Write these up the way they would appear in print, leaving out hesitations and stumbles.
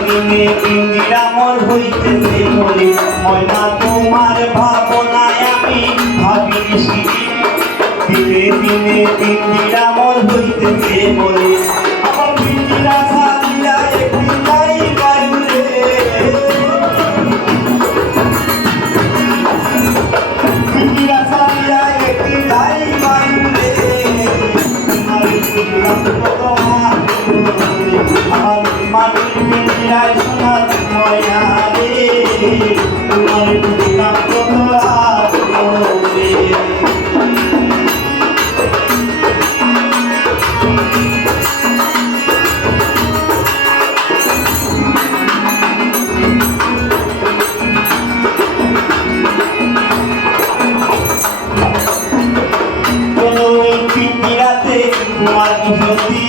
দিনে ইন্দিরা মোর হইতেছে বলে ময়না তোমার ভাবনায় আমি ভাবি দিনে দিনে ইন্দিরা মোর হইতেছে বলে আমার ইন্দিরা সাজিয়া একটি গাই গাইলে ইন্দিরা সাজিয়া একটি গাই গাইলে আমার মাটির ইন্দিরায় সোনার ময়না রে তোমার বুঝলাম কত রে তোমার সত্যি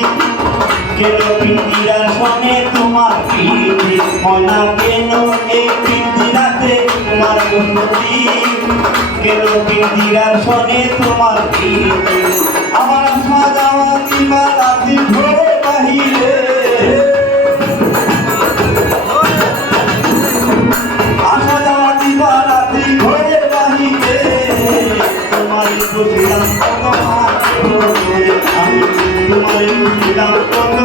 কেন পিন্দিরার সনে তোমার পিঠে ময়না কেন এই পিন্দিরাতে তোমার সত্যি কেন পিন্দিরার সনে তোমার পিঠে আমার সাজাওয়া দিবা রাতি ঘরে বাহিরে আসা যাওয়া দিবা রাতি ঘরে বাহিরে তোমার বুঝলাম আমি তোমার বুঝলাম কত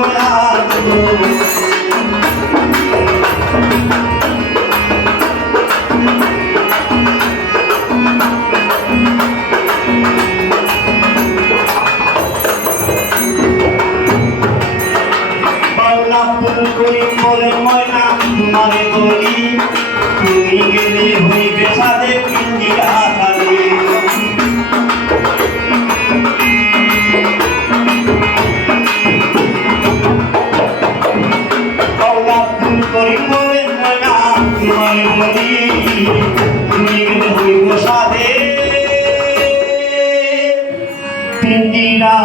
করি বলে ময়না তোমারে বলি তুমি গেলে হইবে সাথে পিন্দিরা সাথে করি বলে ময়না তোমারে বলি তুমি গেলে হইবে সাথে পিন্দিরা